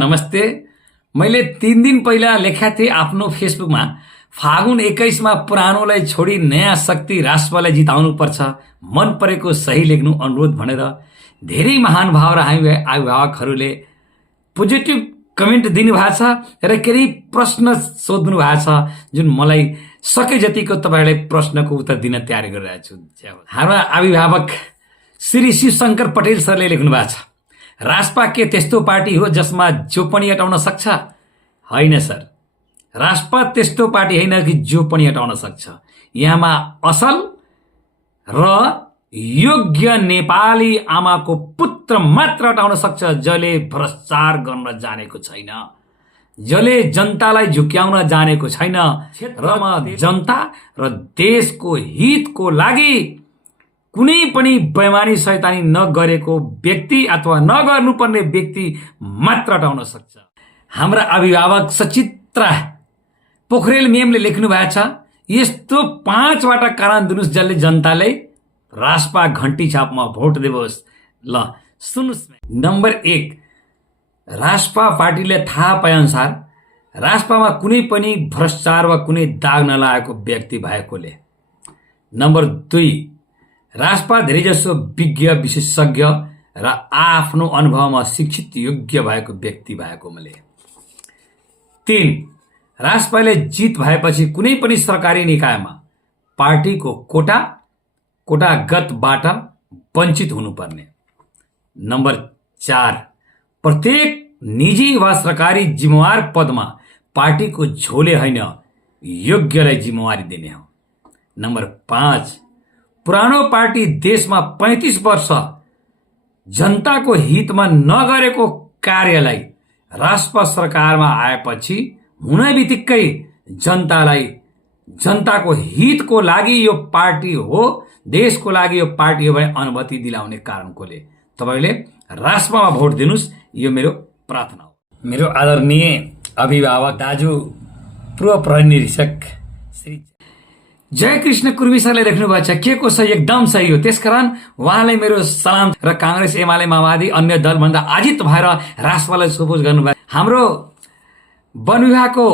नमस्ते। मैले 3 दिन पहिला लेखेको थिएँ आफ्नो फेसबुकमा, फागुन 21 मा पुरानोलाई छोडी नयाँ शक्ति राष्ट्रलाई जिताउनु पर्छ, मन परेको सही लेख्नु अनुरोध भनेर धेरै महानुभाव र अभिभावकहरूले पोजिटिभ कमेन्ट दिनुभएको छ र केही प्रश्न सोध्नु भएको छ, जुन मलाई सके जतिको तपाईहरुले प्रश्नको उत्तर दिन तयार गरिरहेको छु। हाम्रा अभिभावक श्री शिवशंकर पटेल सरले लेख्नु भएको छ, राष्ट्रपा के त्यस्तो पार्टी हो जसमा जो पनि हटाउन सक्छ? होइन सर, राष्ट्रपा त्यस्तो पार्टी होइन कि जो पनि हटाउन सक्छ। यहाँमा असल र योग्य नेपाली आमाको पुत्र मात्र हटाउन सक्छ, जसले भ्रष्टाचार गर्न जानेको छैन, जसले जनतालाई झुक्याउन जानेको छैन र जनता र देशको हितको लागि कुनै पनि बेइमानी शैतानी नगरेको व्यक्ति अथवा नगर्नुपर्ने व्यक्ति मात्र हटाउन सक्छ। हाम्रा अभिभावक सचित्रा पोखरेल मेमले लेख्नु भएको छ, यस्तो 5 वटा कारण दिनुस् जसले जनतालाई राष्ट्रपा घण्टी छापमा भोट देवोस्। ल सुन्नुस्। नम्बर 1, राष्ट्रपा पार्टीले थाहा पाए अनुसार राष्ट्रपामा कुनै पनि भ्रष्टाचार वा कुनै दाग नलागेको व्यक्ति भएकोले। नम्बर 2, राष्ट्रपा धेरैजसो विज्ञ विशेषज्ञ र आफ्नो अनुभवमा शिक्षित योग्य भएको व्यक्ति भएकोले। 3, राष्ट्रपाले जित भएपछि कुनै पनि सरकारी निकायमा पार्टीको कोटागतबाट वञ्चित हुनुपर्ने। नम्बर 4, प्रत्येक निजी वा सरकारी जिम्मेवार पदमा पार्टीको झोले होइन योग्यलाई जिम्मेवारी दिने हो। नम्बर 5, पुरानो पार्टी देशमा 35 वर्ष जनताको हितमा नगरेको कार्यलाई राष्ट्रपा सरकारमा आएपछि हुने बित्तिकै जनताको हितको लागि यो पार्टी हो, देशको लागि यो पार्टी हो भने अनुमति दिलाउने कारणकोले तपाईले राष्ट्रपामा भोट दिनुस्, यो मेरो प्रार्थना हो। मेरो आदरणीय अभिभावक दाजु पूर्व प्रहरी निरीक्षक श्री जय कृष्ण कुर्मी सरले लेख्नु भएको छ, के को सही एकदम सही हो, त्यसकारण उहाँलाई मेरो सलाम र कांग्रेस एमाले माओवादी अन्य दलभन्दा आजित भएर राष्ट्रपालाई सपोज गर्नुभयो। हाम्रो वन विभागको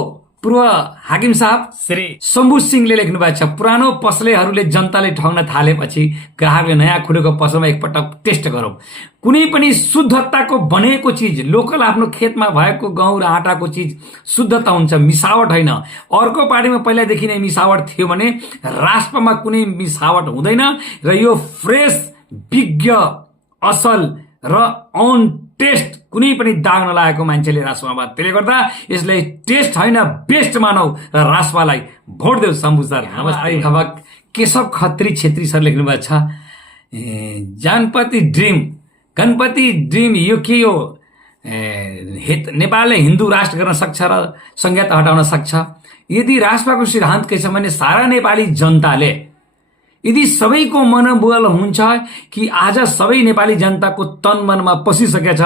पूर्व हाकिम साहब श्री शम्भु सिंहले लेख्नु भएको छ, पुरानो पसलेहरूले जनताले ठग्न थालेपछि ग्राहकले नयाँ खुलेको पसलमा एकपटक टेस्ट गरौं। कुनै पनि शुद्धताको बनेको चीज, लोकल आफ्नो खेतमा भएको गहुँ र आटाको चीज शुद्धता हुन्छ, मिसावट होइन। अर्को पार्टीमा पहिलादेखि नै मिसावट थियो भने राष्ट्रमा कुनै मिसावट हुँदैन र यो फ्रेश विज्ञ असल र अन टेस्ट कुनै पनि दाग नलागेको मान्छेले राष्ट्रपामा। त्यसले गर्दा यसलाई टेस्ट होइन बेस्ट मानौ र राष्ट्रपालाई भोट देऊ। शम्भु सर नमस्ते। अभिभावक केशव खत्री छेत्री सर लेख्नु भएको छ, गणपति ड्रिम यो के हो, नेपालले हिन्दू राष्ट्र गर्न सक्छ र संहिता हटाउन सक्छ? यदि राष्ट्रपाको सिद्धान्त के छ भने सारा नेपाली जनताले यदि सबैको मनोबल हुन्छ कि आज सबै नेपाली जनताको तन मनमा पसिसकेको छ,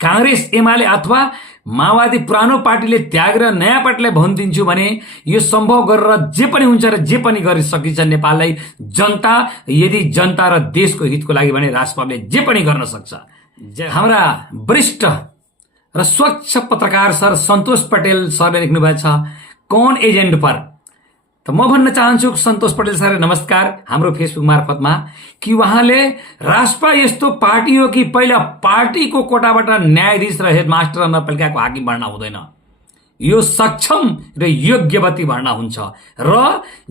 कांग्रेस एमाले अथवा माओवादी पुरानो पार्टीले त्यागेर नयाँ पार्टीलाई भोट दिन्छु भने यो सम्भव गरेर जे पनि हुन्छ र जे पनि गर्न सकिन्छ नेपाललाई। जनता यदि जनता र देशको हितको लागि भने राष्ट्रपाले जे पनि गर्न सक्छ। हाम्रा वरिष्ठ र स्वच्छ पत्रकार सर सन्तोष पटेल सरले लेख्नु भएको छ, कौन एजेन्ट पर, त म भन्न चाहन्छु सन्तोष पटेल सर नमस्कार हाम्रो फेसबुक मार्फतमा कि उहाँले राष्ट्रपा यस्तो पार्टी हो कि पहिला पार्टीको कोटाबाट न्यायाधीश र हेडमास्टर र नगरपालिकाको हाकिम भर्ना हुँदैन, यो सक्षम र योग्यवती भर्ना हुन्छ। र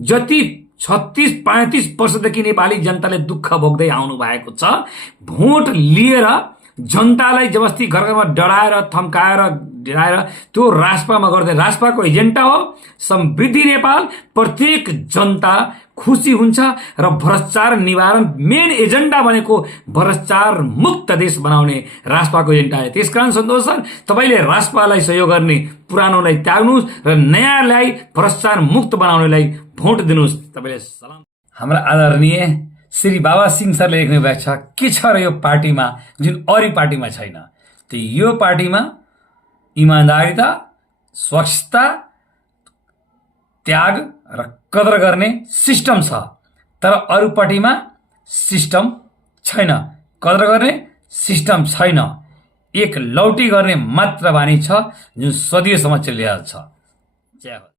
जति 36-35 वर्षदेखि नेपाली जनताले दुःख भोग्दै आउनु भएको छ, भोट लिएर जनतालाई जबस्ती घर घरमा डराएर थम्काएर डराएर त्यो राष्ट्रपामा गर्दै राष्ट्रपाको एजेन्डा हो समृद्धि नेपाल, प्रत्येक जनता खुसी हुन्छ र भ्रष्टाचार निवारण मेन एजेन्डा भनेको भ्रष्टाचार मुक्त देश बनाउने राष्ट्रपाको एजेन्डा हो। त्यसकारण सन्तोष सर तपाईले राष्ट्रपालाई सहयोग गर्ने, पुरानोलाई त्याग्नुस् र नयाँलाई भ्रष्टाचार मुक्त बनाउनेलाई भोट दिनुस्। तपाईले सलाम। हाम्रा आदरणीय श्री बाबा सिंह सरले लेख्नु भएको छ, के छ र यो पार्टीमा जुन अरू पार्टीमा छैन? त यो पार्टीमा इमानदारिता, स्वच्छता, त्याग र कदर गर्ने सिस्टम छ, तर अरू पार्टीमा सिस्टम छैन, कदर गर्ने सिस्टम छैन। एक लौटी गर्ने मात्र बानी छ जुन सदियोसम्म चलिरहेको छ। जय हो।